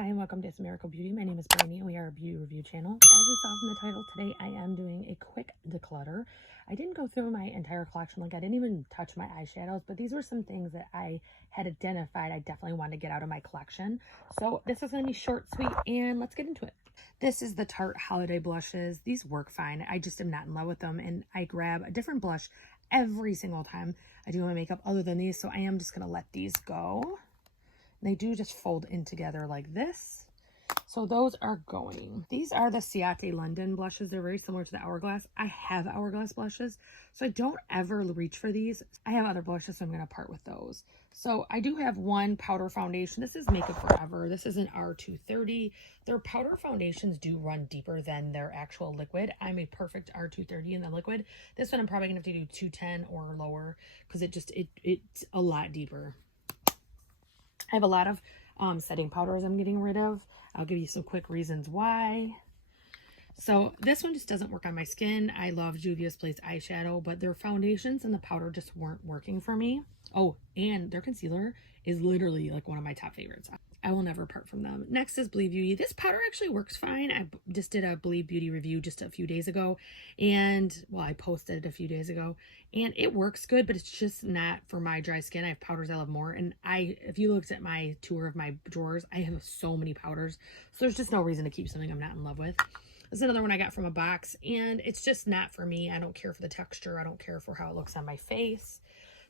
Hi and welcome to It's Miracle Beauty. My name is Brandy and we are a beauty review channel. As you saw from the title, today I am doing a quick declutter. I didn't go through my entire collection, like I didn't even touch my eyeshadows, but these were some things that I had identified I definitely wanted to get out of my collection. So this is going to be short, sweet, and let's get into it. This is the Tarte Holiday Blushes. These work fine. I just am not in love with them, and I grab a different blush every single time I do my makeup other than these, so I am just going to let these go. They do just fold in together like this. So those are going. These are the Ciate London blushes. They're very similar to the Hourglass. I have Hourglass blushes, so I don't ever reach for these. I have other blushes, so I'm going to part with those. So I do have one powder foundation. This is Makeup Forever. This is an R230. Their powder foundations do run deeper than their actual liquid. I'm a perfect R230 in the liquid. This one I'm probably going to have to do 210 or lower because it's a lot deeper. I have a lot of setting powders I'm getting rid of. I'll give you some quick reasons why. So this one just doesn't work on my skin. I love Juvia's Place eyeshadow, but their foundations and the powder just weren't working for me. Oh, and their concealer is literally like one of my top favorites. I will never part from them. Next is Believe Beauty. This powder actually works fine. I just did a Believe Beauty review just a few days ago. And, well, I posted it a few days ago. And it works good, but it's just not for my dry skin. I have powders I love more. And if you looked at my tour of my drawers, I have so many powders. So there's just no reason to keep something I'm not in love with. This is another one I got from a box. And it's just not for me. I don't care for the texture. I don't care for how it looks on my face.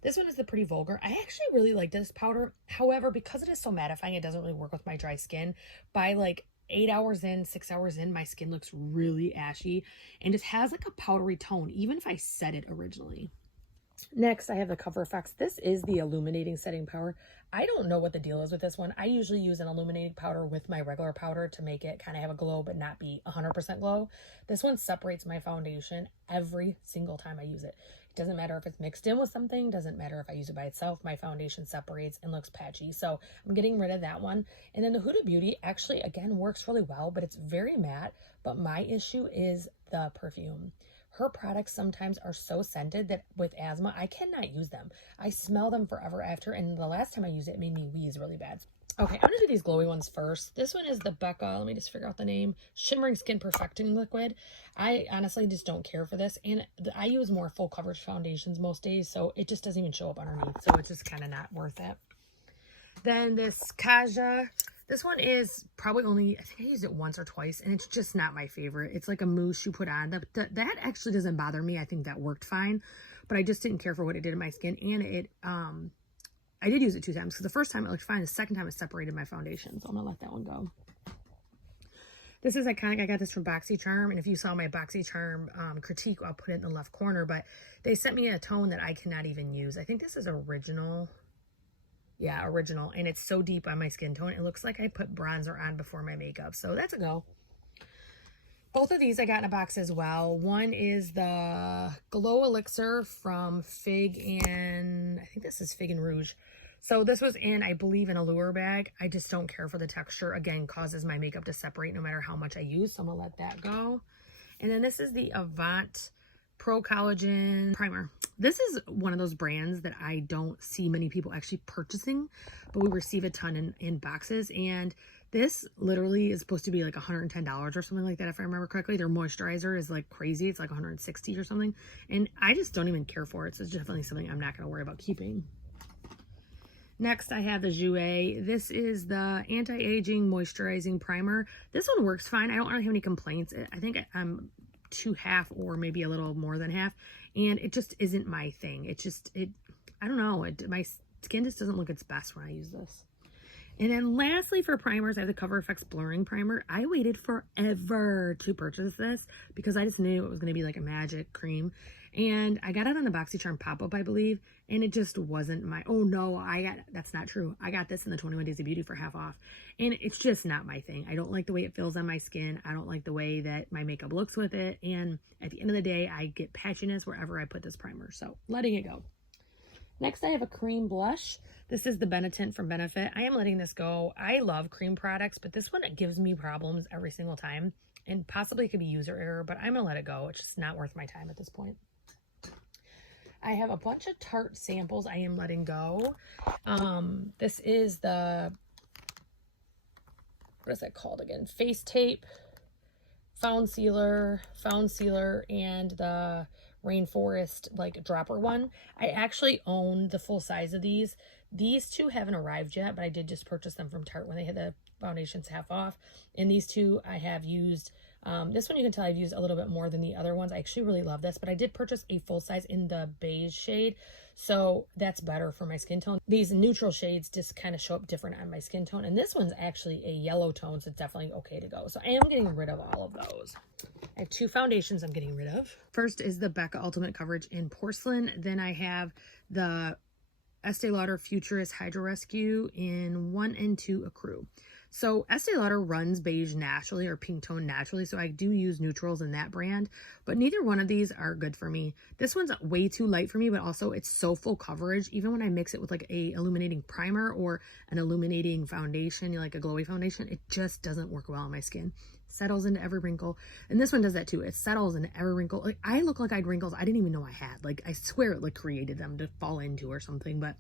This one is the Pretty Vulgar. I actually really like this powder. However, because it is so mattifying, it doesn't really work with my dry skin. By like 8 hours in, 6 hours in, my skin looks really ashy and just has like a powdery tone, even if I set it originally. Next, I have the Cover FX. This is the illuminating setting powder. I don't know what the deal is with this one. I usually use an illuminating powder with my regular powder to make it kind of have a glow but not be 100% glow. This one separates my foundation every single time I use it. It doesn't matter if it's mixed in with something, doesn't matter if I use it by itself, my foundation separates and looks patchy. So I'm getting rid of that one. And then the Huda Beauty actually, again, works really well, but it's very matte. But my issue is the perfume. Her products sometimes are so scented that with asthma, I cannot use them. I smell them forever after, and the last time I used it, it made me wheeze really bad. Okay, I'm going to do these glowy ones first. This one is the Becca, let me just figure out the name, Shimmering Skin Perfecting Liquid. I honestly just don't care for this, and I use more full coverage foundations most days, so it just doesn't even show up underneath, so it's just kind of not worth it. Then this Kaja. This one is probably only, I think I used it once or twice, and it's just not my favorite. It's like a mousse you put on. That actually doesn't bother me. I think that worked fine, but I just didn't care for what it did in my skin. And I did use it 2 times, because the first time it looked fine. The second time it separated my foundation, so I'm going to let that one go. This is iconic. I got this from BoxyCharm, and if you saw my BoxyCharm critique, I'll put it in the left corner, but they sent me a tone that I cannot even use. I think this is original. Yeah, original. And it's so deep on my skin tone. It looks like I put bronzer on before my makeup. So that's a go. Both of these I got in a box as well. One is the Glow Elixir from Fig and, I think this is Fig and Rouge. So this was in, I believe, an Allure bag. I just don't care for the texture. Again, causes my makeup to separate no matter how much I use. So I'm going to let that go. And then this is the Avant Pro Collagen Primer. This is one of those brands that I don't see many people actually purchasing, but we receive a ton in boxes. And this literally is supposed to be like $110 or something like that, if I remember correctly. Their moisturizer is like crazy. It's like $160 or something. And I just don't even care for it. So it's definitely something I'm not going to worry about keeping. Next, I have the Jouer. This is the Anti-Aging Moisturizing Primer. This one works fine. I don't really have any complaints. I think I'm to half or maybe a little more than half, and it just isn't my thing. I don't know, my skin just doesn't look its best when I use this. And then lastly, for primers, I have the Cover FX Blurring Primer. I waited forever to purchase this because I just knew it was going to be like a magic cream. And I got it on the BoxyCharm pop-up, I believe, and it just wasn't my, oh no, that's not true. I got this in the 21 Days of Beauty for half off, and it's just not my thing. I don't like the way it feels on my skin. I don't like the way that my makeup looks with it, and at the end of the day, I get patchiness wherever I put this primer, so letting it go. Next, I have a cream blush. This is the Benetint from Benefit. I am letting this go. I love cream products, but this one, it gives me problems every single time, and possibly it could be user error, but I'm gonna let it go. It's just not worth my time at this point. I have a bunch of Tarte samples I am letting go. This is the what is that called again? Face tape, found sealer, and the rainforest like dropper one. I actually own the full size of these. These two haven't arrived yet, but I did just purchase them from Tarte when they had the foundations half off. And these two I have used. This one you can tell I've used a little bit more than the other ones. I actually really love this, but I did purchase a full size in the beige shade, so that's better for my skin tone. These neutral shades just kind of show up different on my skin tone, and this one's actually a yellow tone, so it's definitely okay to go. So I am getting rid of all of those. I have two foundations I'm getting rid of. First is the Becca Ultimate Coverage in Porcelain. Then I have the Estee Lauder Futurist Hydro Rescue in 1 and 2 Accrue. So Estee Lauder runs beige naturally or pink tone naturally, so I do use neutrals in that brand, but neither one of these are good for me. This one's way too light for me, but also it's so full coverage. Even when I mix it with like a illuminating primer or an illuminating foundation, like a glowy foundation, it just doesn't work well on my skin. Settles into every wrinkle, and this one does that too. It settles into every wrinkle. Like, I look like I had wrinkles I didn't even know I had. Like, I swear it like created them to fall into or something. But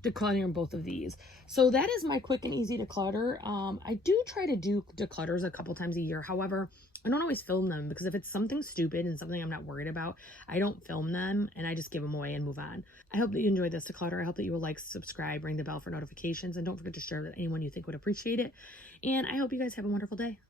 decluttering both of these. So that is my quick and easy declutter. I do try to do declutters a couple times a year. However, I don't always film them because if it's something stupid and something I'm not worried about, I don't film them and I just give them away and move on. I hope that you enjoyed this declutter. I hope that you will like, subscribe, ring the bell for notifications, and don't forget to share with anyone you think would appreciate it. And I hope you guys have a wonderful day.